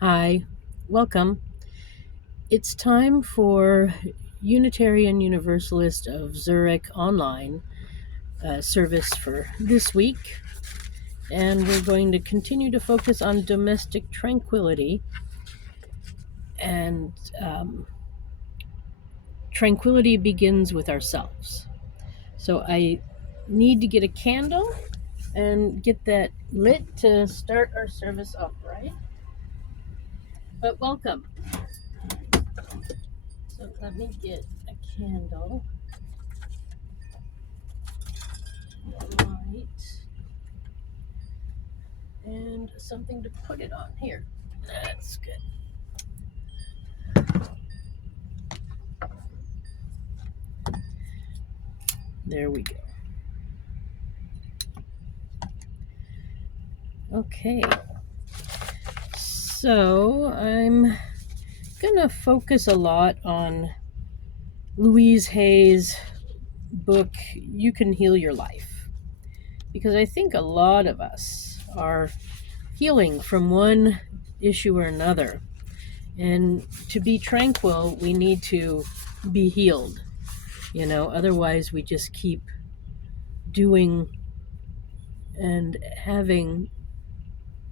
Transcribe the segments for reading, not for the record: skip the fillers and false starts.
Hi, welcome. It's time for Unitarian Universalist of Zurich online service for this week, and we're going to continue to focus on domestic tranquility. And tranquility begins with ourselves. So I need to get a candle and get that lit to start our service off, right? But welcome. So let me get a candle. Light. And something to put it on here. That's good. There we go. Okay. So I'm gonna focus a lot on Louise Hay's book, You Can Heal Your Life, because I think a lot of us are healing from one issue or another. And to be tranquil, we need to be healed. Otherwise we just keep doing and having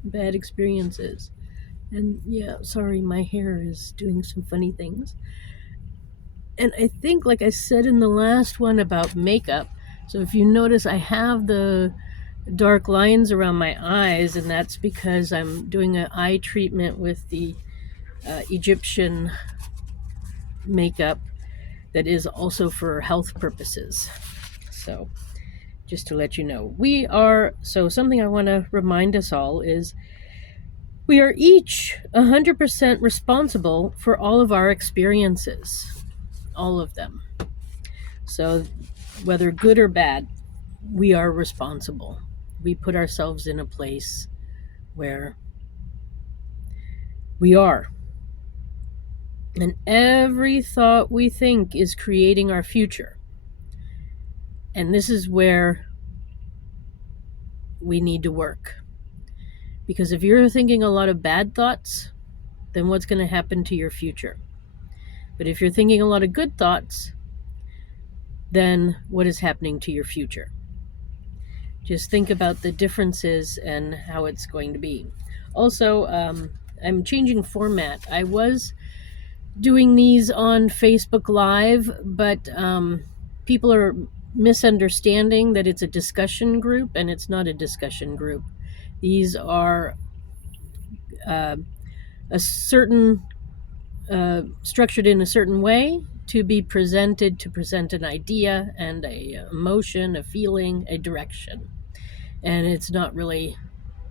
bad experiences. And yeah, sorry, my hair is doing some funny things. And I think, like I said in the last one about makeup, so if you notice, I have the dark lines around my eyes, and that's because I'm doing an eye treatment with the Egyptian makeup that is also for health purposes. So just to let you know, something I want to remind us all is we are each 100% responsible for all of our experiences, all of them. So, whether good or bad, we are responsible. We put ourselves in a place where we are. And every thought we think is creating our future. And this is where we need to work. Because if you're thinking a lot of bad thoughts, then what's going to happen to your future? But if you're thinking a lot of good thoughts, then what is happening to your future? Just think about the differences and how it's going to be. Also, I'm changing format. I was doing these on Facebook Live, but people are misunderstanding that it's a discussion group, and it's not a discussion group. These are a certain structured in a certain way to be presented, to present an idea and a emotion, a feeling, a direction. And it's not really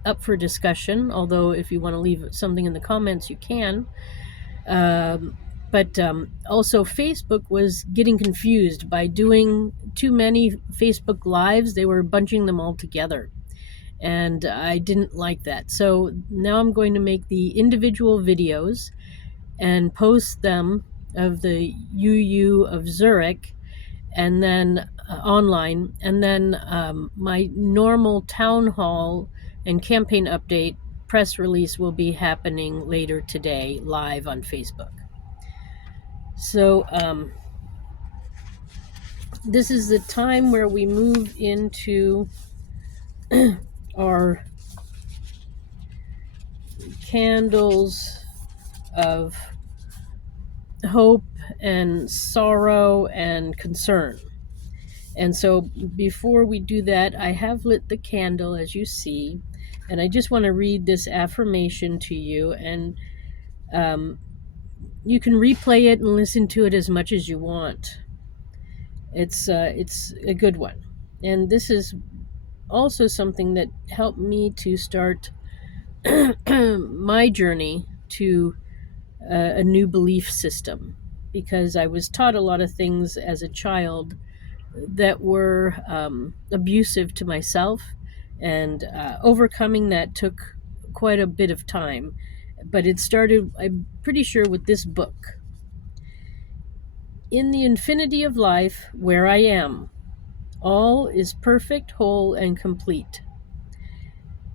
up for discussion, although if you want to leave something in the comments, you can. But also, Facebook was getting confused by doing too many Facebook Lives. They were bunching them all together. And I didn't like that. So now I'm going to make the individual videos and post them of the UU of Zurich, and then online, and then my normal town hall and campaign update press release will be happening later today live on Facebook. So this is the time where we move into our candles of hope and sorrow and concern. And so before we do that, I have lit the candle, as you see, and I just want to read this affirmation to you, and you can replay it and listen to it as much as you want. It's a good one. And this is also something that helped me to start my journey to a new belief system, because I was taught a lot of things as a child that were abusive to myself, and overcoming that took quite a bit of time. But it started, I'm pretty sure, with this book. In the infinity of life, where I am, all is perfect, whole, and complete.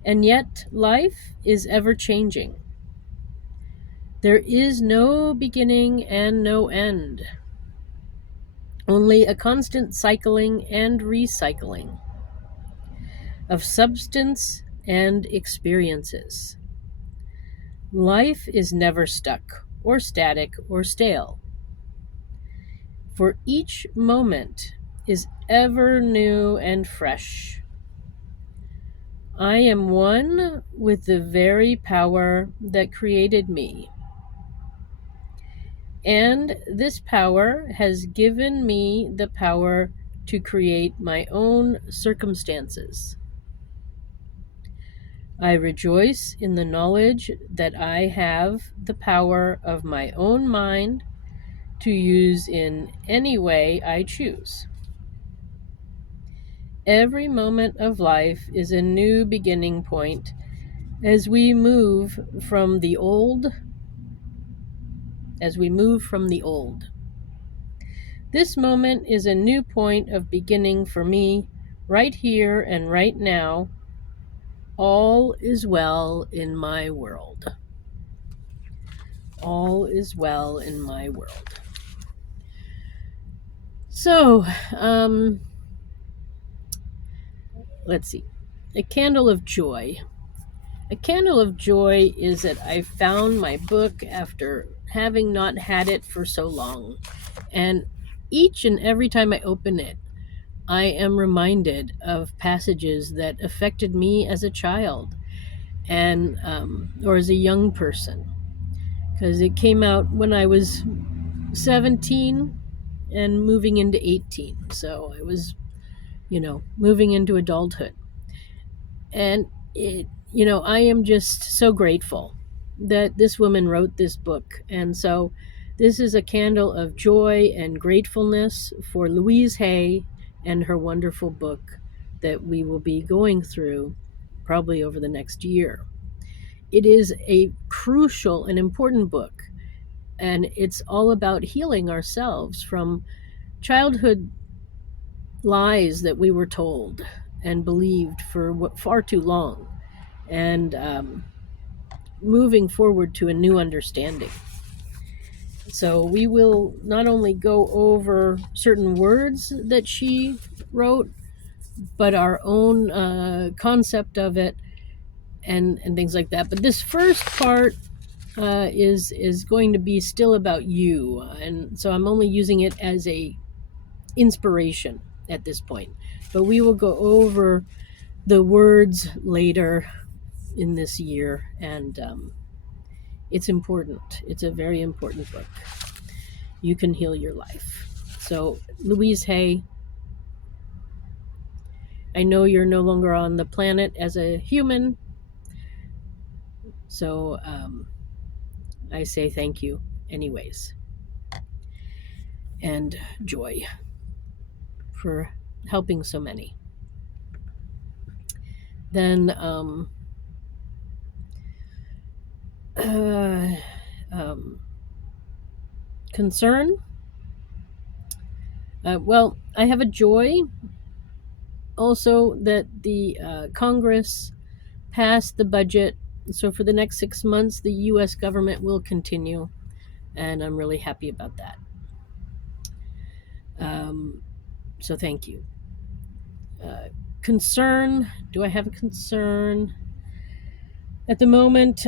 And yet, life is ever changing. There is no beginning and no end, only a constant cycling and recycling of substance and experiences. Life is never stuck or static or stale, for each moment is ever new and fresh. I am one with the very power that created me. And this power has given me the power to create my own circumstances. I rejoice in the knowledge that I have the power of my own mind to use in any way I choose. Every moment of life is a new beginning point as we move from the old, as we move from the old. This moment is a new point of beginning for me, right here and right now. All is well in my world. All is well in my world. So, let's see. A candle of joy. A candle of joy is that I found my book after having not had it for so long. And each and every time I open it, I am reminded of passages that affected me as a child and or as a young person, because it came out when I was 17 and moving into 18. So I was, moving into adulthood. And I am just so grateful that this woman wrote this book. And so this is a candle of joy and gratefulness for Louise Hay and her wonderful book that we will be going through probably over the next year. It is a crucial and important book, and it's all about healing ourselves from childhood lies that we were told and believed for far too long, and moving forward to a new understanding. So we will not only go over certain words that she wrote, but our own concept of it, and things like that. But this first part is going to be still about you, and so I'm only using it as a inspiration at this point. But we will go over the words later in this year, and it's important. It's a very important book. You Can Heal Your Life. So, Louise Hay, I know you're no longer on the planet as a human, so I say thank you anyways. And joy for helping so many. Then concern. Well, I have a joy also that the Congress passed the budget. So for the next 6 months, the U.S. government will continue, and I'm really happy about that. So thank you. Concern. Do I have a concern? At the moment,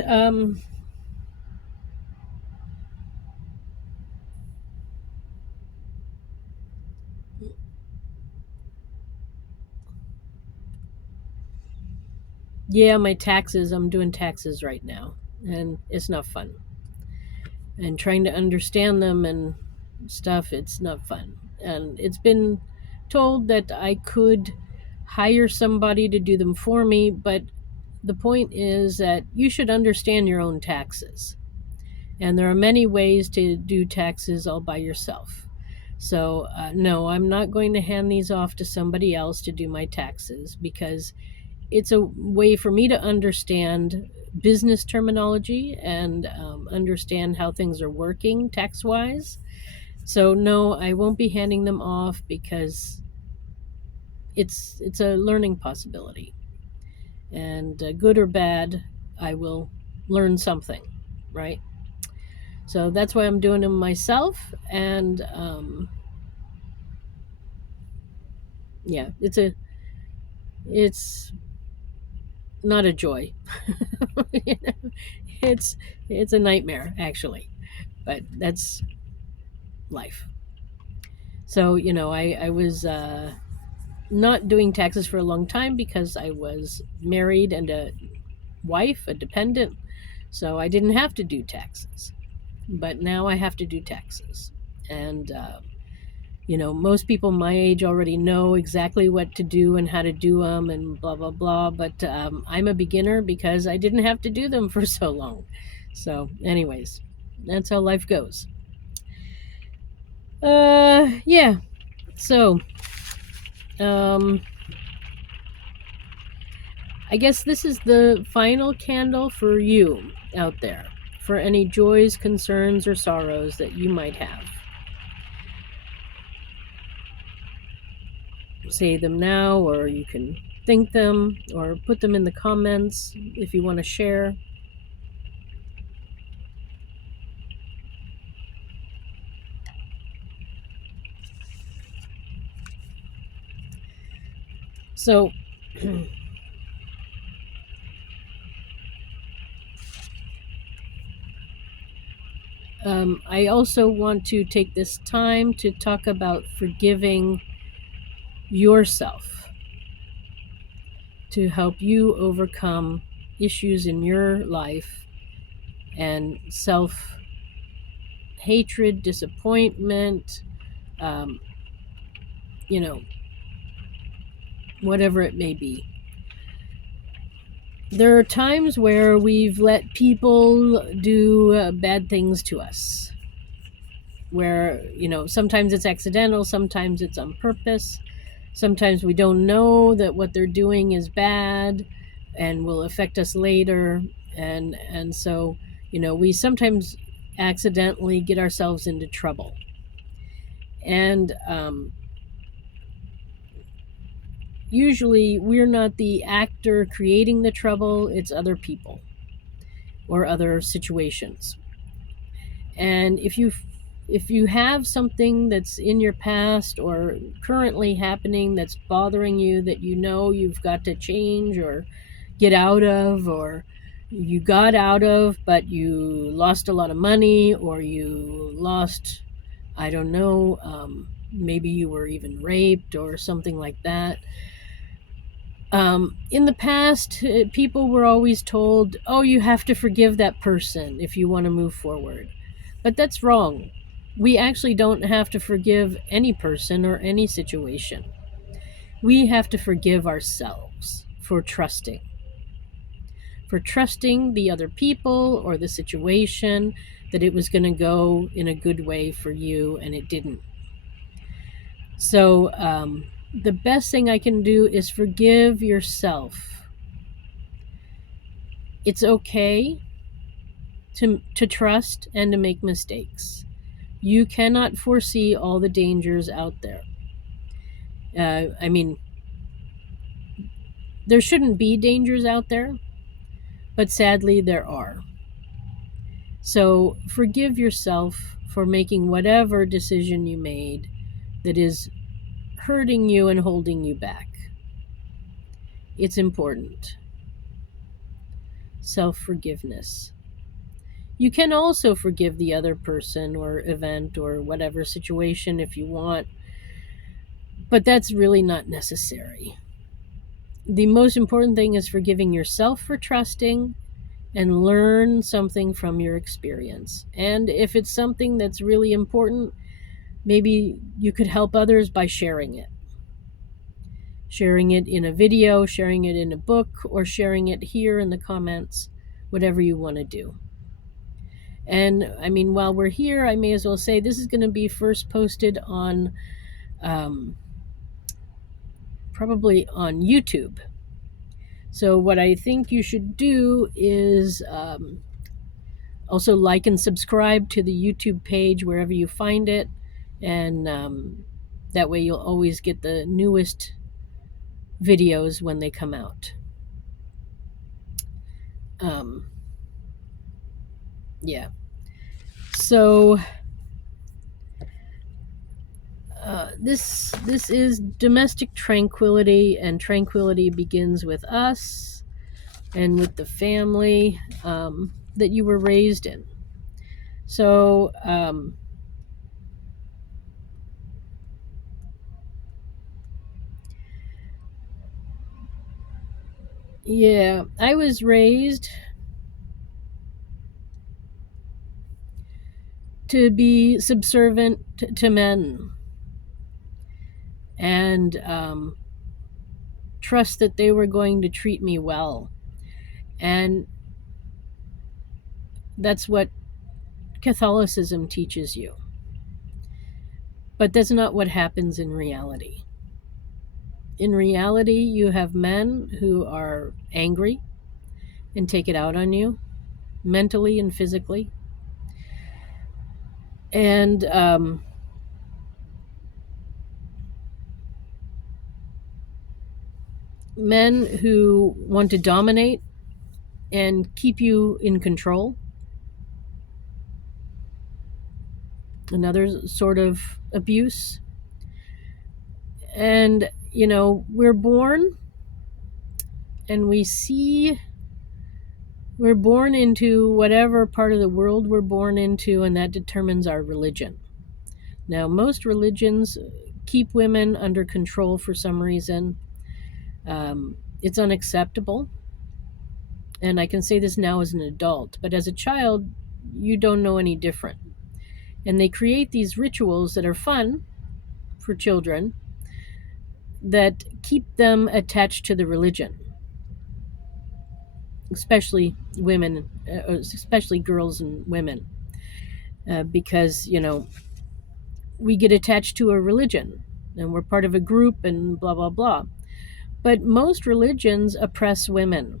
yeah, my taxes. I'm doing taxes right now, and it's not fun. And trying to understand them and stuff, it's not fun. And it's been told that I could hire somebody to do them for me, but the point is that you should understand your own taxes. And there are many ways to do taxes all by yourself. So, no, I'm not going to hand these off to somebody else to do my taxes, because it's a way for me to understand business terminology and understand how things are working tax wise. So, no, I won't be handing them off, because it's a learning possibility. And good or bad, I will learn something, right? So that's why I'm doing them myself. And yeah, it's not a joy. You know, it's it's a nightmare actually, but that's life. So I was not doing taxes for a long time because I was married and a wife, a dependent, so I didn't have to do taxes. But now I have to do taxes, and most people my age already know exactly what to do and how to do them and blah blah blah. But I'm a beginner because I didn't have to do them for so long. So, anyways, that's how life goes. Yeah. So, um, I guess this is the final candle for you out there, for any joys, concerns, or sorrows that you might have. Say them now, or you can think them, or put them in the comments if you want to share. So, I also want to take this time to talk about forgiving yourself to help you overcome issues in your life and self hatred, disappointment, um, you know, whatever it may be. There are times where we've let people do bad things to us, where, sometimes it's accidental, sometimes it's on purpose, sometimes we don't know that what they're doing is bad and will affect us later. And so, we sometimes accidentally get ourselves into trouble. And usually we're not the actor creating the trouble, it's other people or other situations. And if you have something that's in your past or currently happening that's bothering you, that you've got to change or get out of, or you got out of but you lost a lot of money, or you lost, I don't know, maybe you were even raped or something like that. In the past, people were always told, oh, you have to forgive that person if you want to move forward. But that's wrong. We actually don't have to forgive any person or any situation. We have to forgive ourselves for trusting the other people or the situation, that it was going to go in a good way for you, and it didn't. So, the best thing I can do is forgive yourself. It's okay to trust and to make mistakes. You cannot foresee all the dangers out there. I mean, there shouldn't be dangers out there, but sadly there are. So forgive yourself for making whatever decision you made that is hurting you and holding you back. It's important. Self-forgiveness. You can also forgive the other person or event or whatever situation if you want, but that's really not necessary. The most important thing is forgiving yourself for trusting, and learn something from your experience. And if it's something that's really important, maybe you could help others by sharing it. Sharing it in a video, sharing it in a book, or sharing it here in the comments, whatever you want to do. And I mean, while we're here, I may as well say this is going to be first posted on probably on YouTube. So, what I think you should do is also like and subscribe to the YouTube page wherever you find it. And that way you'll always get the newest videos when they come out. Yeah. So this is domestic tranquility, and tranquility begins with us and with the family that you were raised in. So yeah, I was raised to be subservient to men and trust that they were going to treat me well. And that's what Catholicism teaches you. But that's not what happens in reality. In reality, you have men who are angry and take it out on you, mentally and physically. And men who want to dominate and keep you in control. Another sort of abuse. And, we're born and we're born into whatever part of the world we're born into, and that determines our religion. Now, most religions keep women under control for some reason. It's unacceptable. And I can say this now as an adult, but as a child, you don't know any different. And they create these rituals that are fun for children that keep them attached to the religion, especially women, especially girls and women, because, we get attached to a religion and we're part of a group and blah, blah, blah. But most religions oppress women.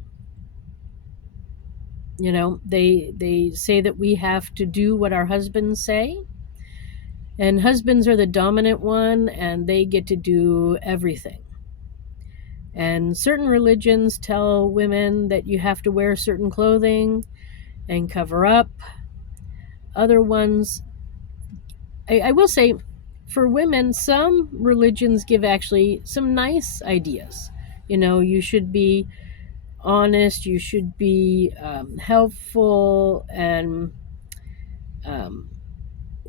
They say that we have to do what our husbands say, and husbands are the dominant one and they get to do everything. And certain religions tell women that you have to wear certain clothing and cover up. Other ones, I will say, for women, some religions give actually some nice ideas. You should be honest, you should be helpful and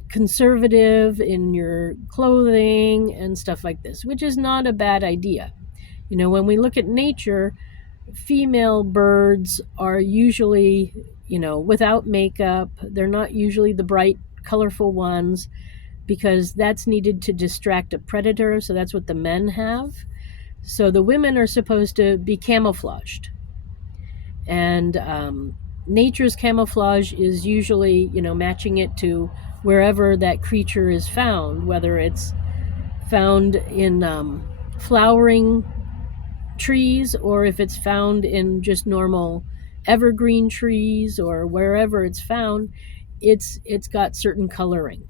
conservative in your clothing and stuff like this, which is not a bad idea. When we look at nature, female birds are usually, without makeup. They're not usually the bright, colorful ones because that's needed to distract a predator. So that's what the men have. So the women are supposed to be camouflaged. And nature's camouflage is usually, matching it to wherever that creature is found, whether it's found in flowering trees or if it's found in just normal evergreen trees or wherever it's found. It's got certain coloring,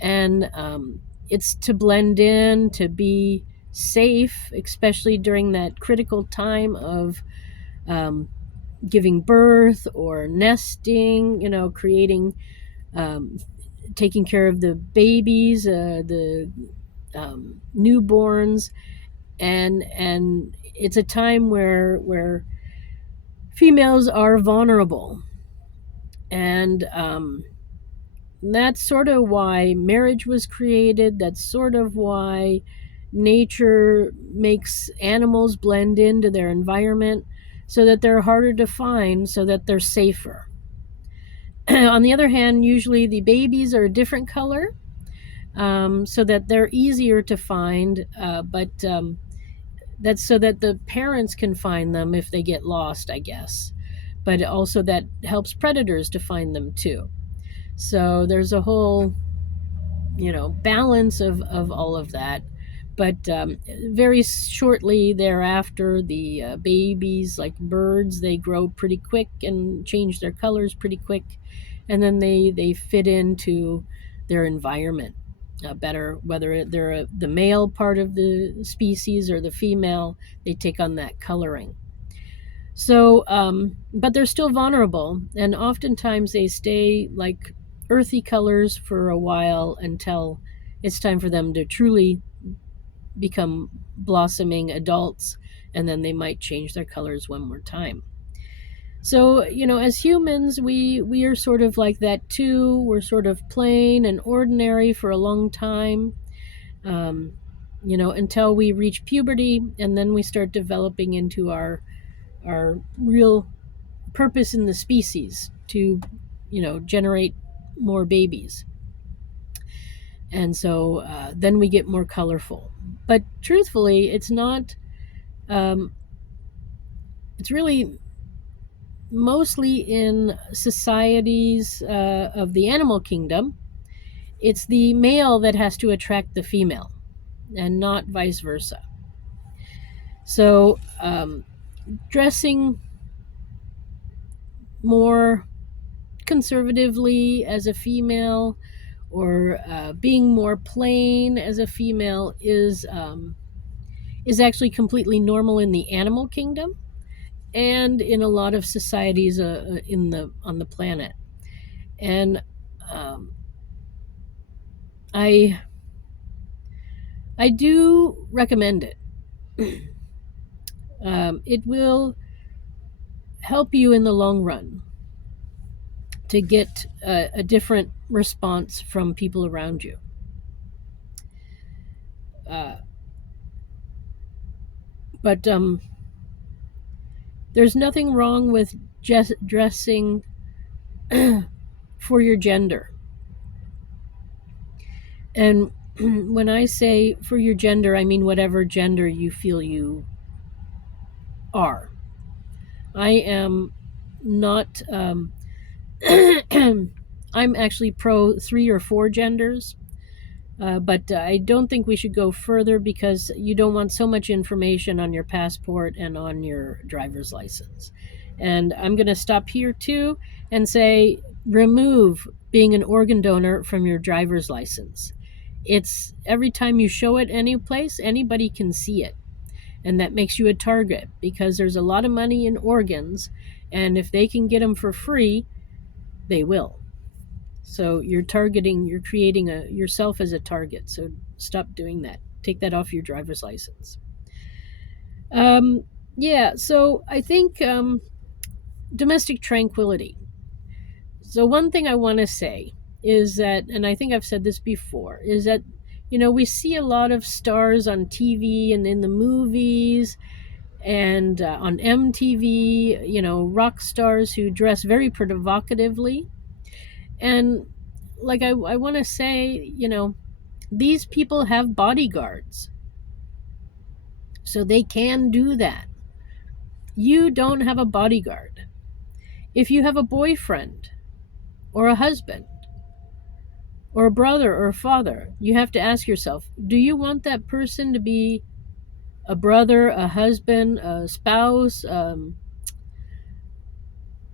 and it's to blend in, to be safe, especially during that critical time of giving birth or nesting, creating, taking care of the babies, the newborns, and it's a time where females are vulnerable, and that's sort of why marriage was created. That's sort of why nature makes animals blend into their environment so that they're harder to find, so that they're safer. On the other hand, usually the babies are a different color, so that they're easier to find, but that's so that the parents can find them if they get lost, I guess. But also that helps predators to find them too. So there's a whole, balance of all of that. But very shortly thereafter, the babies, like birds, they grow pretty quick and change their colors pretty quick. And then they fit into their environment better, whether they're the male part of the species or the female, they take on that coloring. So, but they're still vulnerable, and oftentimes they stay like earthy colors for a while until it's time for them to truly become blossoming adults, and then they might change their colors one more time. So, as humans, we are sort of like that too. We're sort of plain and ordinary for a long time, um, until we reach puberty, and then we start developing into our real purpose in the species to, generate more babies. And so then we get more colorful. But truthfully, it's not. Um, it's really mostly in societies of the animal kingdom. It's the male that has to attract the female, and not vice versa. So, dressing more conservatively as a female, or being more plain as a female, is actually completely normal in the animal kingdom and in a lot of societies in the on the planet. And um, I I do recommend it. It will help you in the long run to get a different response from people around you. Uh, but there's nothing wrong with just dressing for your gender. And when I say for your gender, I mean whatever gender you feel you are. I am not, I'm actually pro 3 or 4 genders. But I don't think we should go further, because you don't want so much information on your passport and on your driver's license. And I'm going to stop here too and say remove being an organ donor from your driver's license. It's every time you show it any place, anybody can see it. And that makes you a target, because there's a lot of money in organs. And if they can get them for free, they will. So you're creating yourself as a target. So stop doing that. Take that off your driver's license. Um, yeah, so I think domestic tranquility. So one thing I want to say is that, and I think I've said this before, is that we see a lot of stars on TV and in the movies and on MTV, rock stars who dress very provocatively. And like I want to say, these people have bodyguards, so they can do that. You don't have a bodyguard. If you have a boyfriend or a husband or a brother or a father, you have to ask yourself, do you want that person to be a brother, a husband, a spouse, a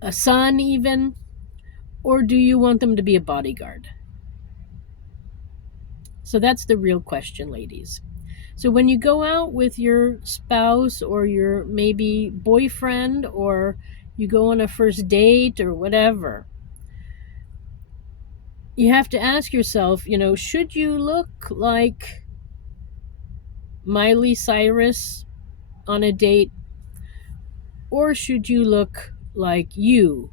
son even, or do you want them to be a bodyguard? So that's the real question, ladies. So when you go out with your spouse or your maybe boyfriend, or you go on a first date or whatever, you have to ask yourself, should you look like Miley Cyrus on a date, or should you look like you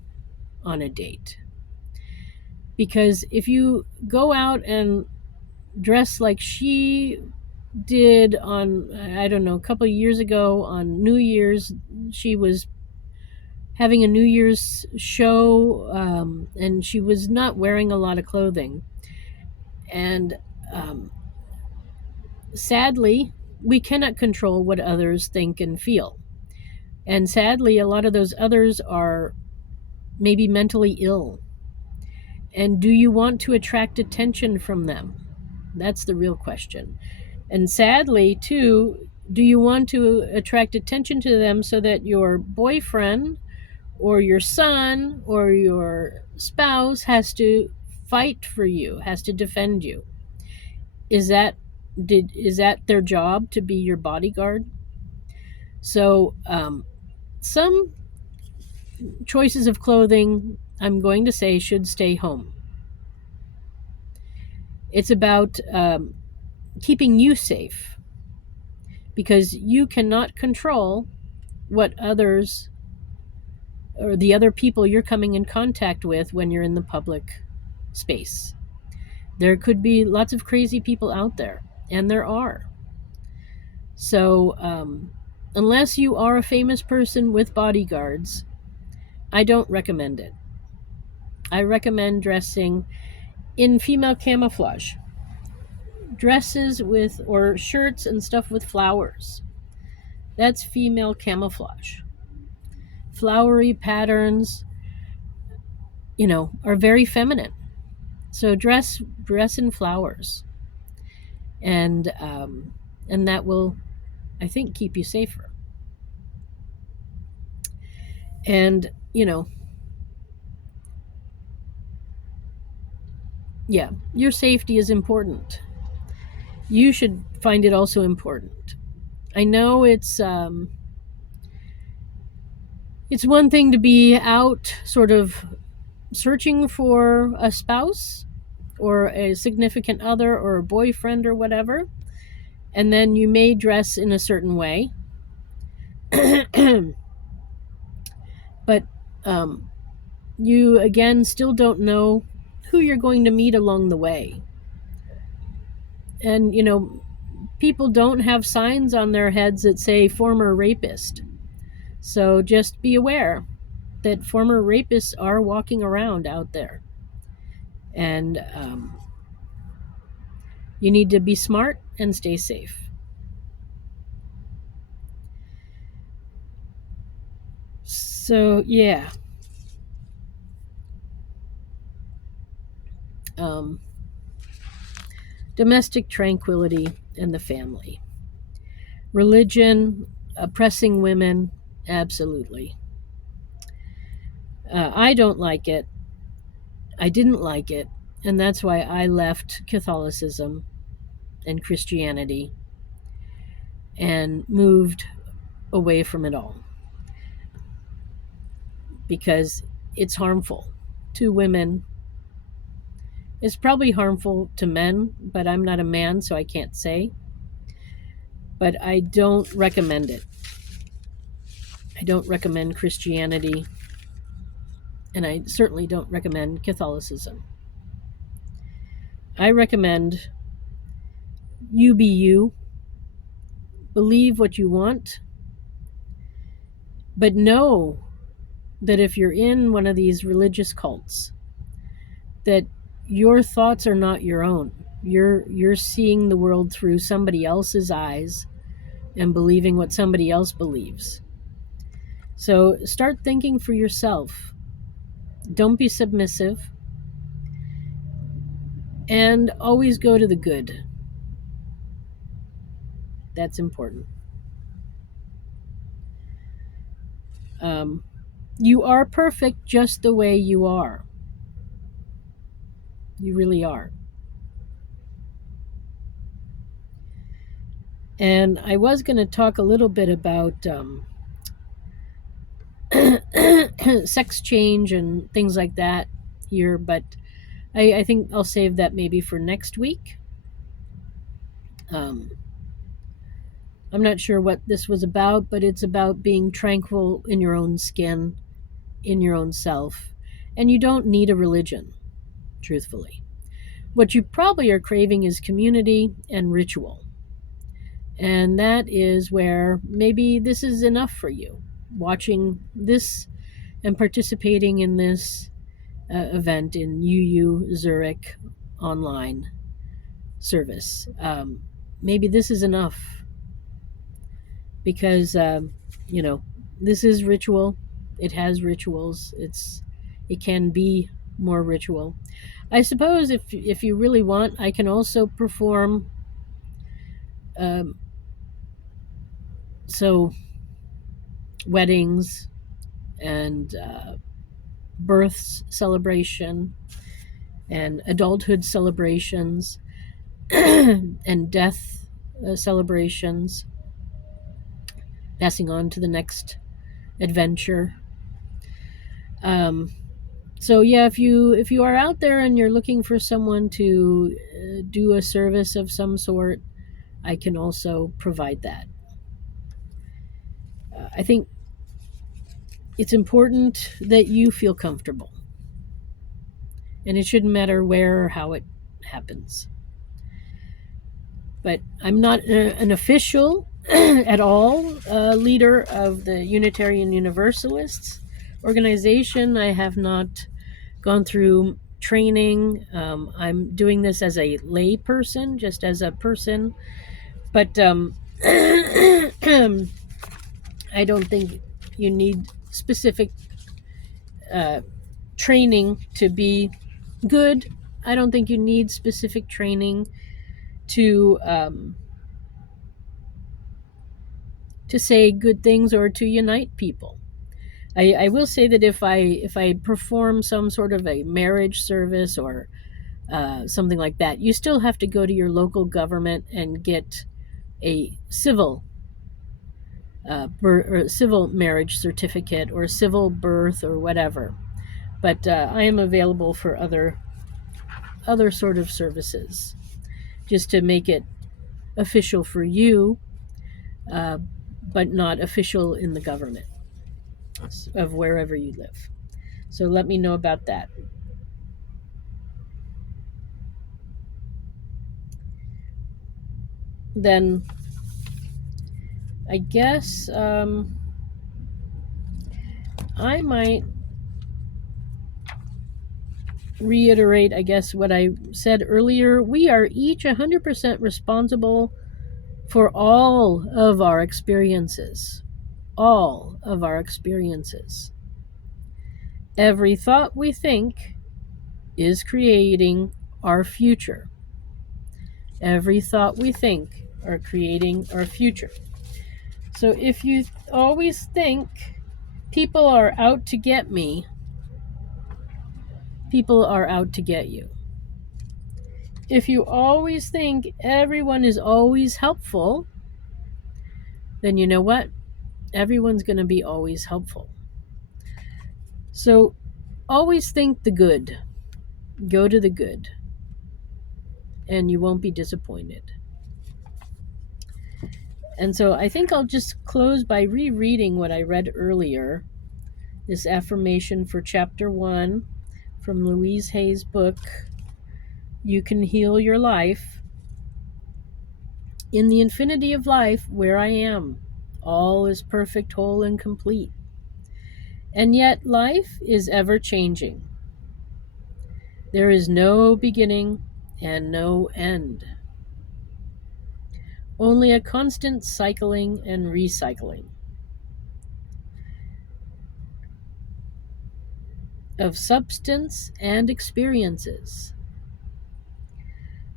on a date? Because if you go out and dress like she did on, I don't know, a couple of years ago on New Year's, she was having a New Year's show, and she was not wearing a lot of clothing. And sadly, we cannot control what others think and feel. And sadly, a lot of those others are maybe mentally ill. And do you want to attract attention from them? That's the real question. And sadly, too, do you want to attract attention to them so that your boyfriend or your son or your spouse has to fight for you, has to defend you? Is that their job, to be your bodyguard? So some choices of clothing, I'm going to say, should stay home. It's about keeping you safe, because you cannot control what others or the other people you're coming in contact with when you're in the public space. There could be lots of crazy people out there, and there are. So, unless you are a famous person with bodyguards, I don't recommend it. I recommend dressing in female camouflage, dresses with, or shirts and stuff with flowers. That's female camouflage. Flowery patterns, are very feminine. So dress in flowers, and that will, I think, keep you safer. And yeah, your safety is important. You should find it also important. I know it's one thing to be out sort of searching for a spouse or a significant other or a boyfriend or whatever, and then you may dress in a certain way. But you, again, still don't know who you're going to meet along the way. And, people don't have signs on their heads that say former rapist. So just be aware that former rapists are walking around out there. And you need to be smart and stay safe. So, yeah. Um, Domestic tranquility and the family. Religion, oppressing women, absolutely. I don't like it. I didn't like it. And that's why I left Catholicism and Christianity and moved away from it all, because it's harmful to women. It's probably harmful to men, but I'm not a man, so I can't say. But I don't recommend it. I don't recommend Christianity, and I certainly don't recommend Catholicism. I recommend you be you, believe what you want, but know that if you're in one of these religious cults, that your thoughts are not your own. You're seeing the world through somebody else's eyes and believing what somebody else believes. So start thinking for yourself. Don't be submissive, and always go to the good. That's important. You are perfect just the way you are. You really are. And I was going to talk a little bit about sex change and things like that here, but I think I'll save that maybe for next week. Um, I'm not sure what this was about, but it's about being tranquil in your own skin, in your own self. And you don't need a religion, truthfully. What you probably are craving is community and ritual. And that is where maybe this is enough for you. Watching this and participating in this event in UU Zurich online service. Maybe this is enough, because this is ritual. It has rituals. It can be more ritual. I suppose if you really want, I can also perform. Um, so weddings and births celebration and adulthood celebrations and death celebrations, passing on to the next adventure. So yeah, if you are out there and you're looking for someone to do a service of some sort, I can also provide that. I think it's important that you feel comfortable, and it shouldn't matter where or how it happens. But I'm not an official at all leader of the Unitarian Universalists organization. I have not gone through training. I'm doing this as a lay person, just as a person. But I don't think you need specific uh, training to be good. I don't think you need specific training to to say good things or to unite people. I will say that if I perform some sort of a marriage service or something like that, you still have to go to your local government and get a civil marriage certificate or civil birth or whatever. But I am available for other sort of services, just to make it official for you, uh, but not official in the government of wherever you live. So let me know about that. Then I guess I might reiterate, I guess, what I said earlier. We are each 100% responsible for all of our experiences. All of our experiences. Every thought we think is creating our future. Every thought we think are creating our future. So if you always think people are out to get me, people are out to get you. If you always think everyone is always helpful, then you know what? Everyone's going to be always helpful. So always think the good. Go to the good, and you won't be disappointed. And so I think I'll just close by rereading what I read earlier, this affirmation for chapter 1 from Louise Hay's book, You Can Heal Your Life. In the infinity of life, where I am, all is perfect, whole, and complete. And yet life is ever changing. There is no beginning and no end. Only a constant cycling and recycling of substance and experiences.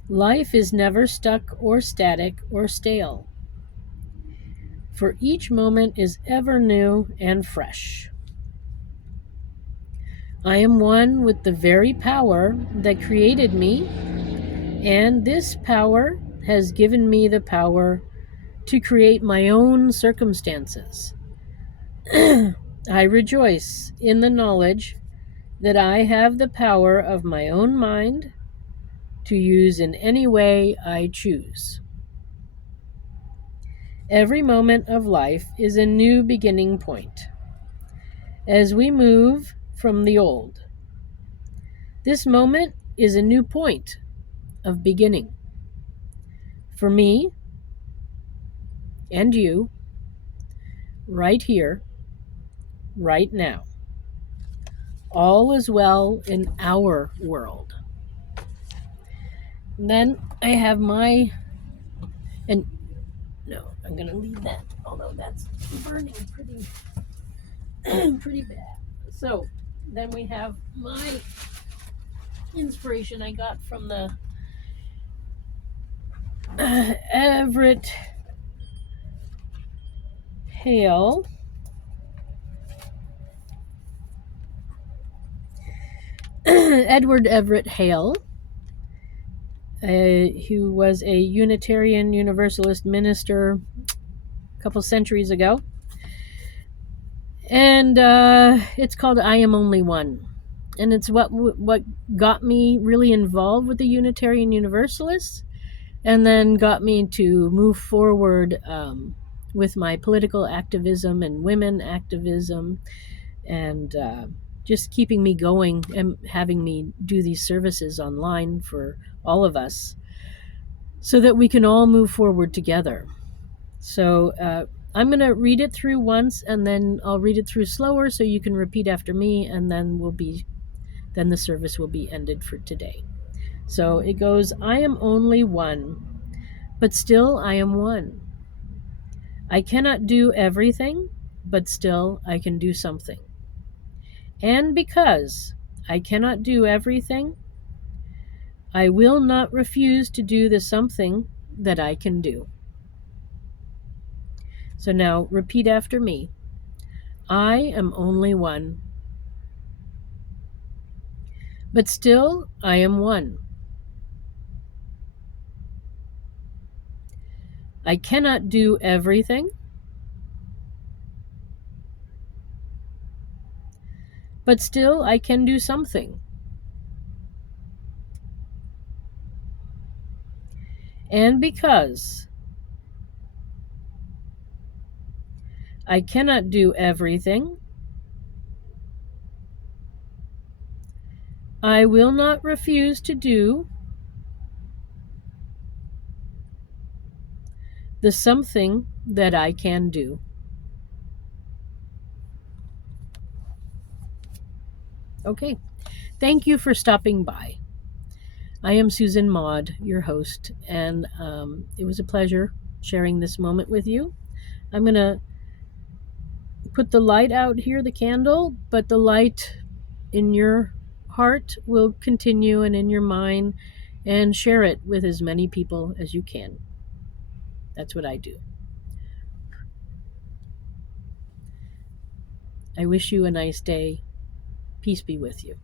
Life is never stuck or static or stale, for each moment is ever new and fresh. I am one with the very power that created me, and this power has given me the power to create my own circumstances. I rejoice in the knowledge that I have the power of my own mind to use in any way I choose. Every moment of life is a new beginning point. As we move from the old, this moment is a new point of beginning. For me and you, right here, right now. All is well in our world. And then I have and no, I'm going to leave that, although that's burning pretty bad. So then we have my inspiration I got from the Everett Hale. Edward Everett Hale, who was a Unitarian Universalist minister a couple centuries ago. And it's called I Am Only One. and it's what got me really involved with the Unitarian Universalists, and then got me to move forward with my political activism and women activism, and just keeping me going and having me do these services online for all of us so that we can all move forward together. So I'm going to read it through once, and then I'll read it through slower so you can repeat after me, and then the service will be ended for today. So it goes, I am only one, but still I am one. I cannot do everything, but still I can do something. And because I cannot do everything, I will not refuse to do the something that I can do. So now repeat after me. I am only one, but still I am one. I cannot do everything, but still I can do something. And because I cannot do everything, I will not refuse to do the something that I can do. Okay, thank you for stopping by. I am Susan Maud, your host, and it was a pleasure sharing this moment with you. I'm going to put the light out here, the candle, but the light in your heart will continue and in your mind, and share it with as many people as you can. That's what I do. I wish you a nice day. Peace be with you.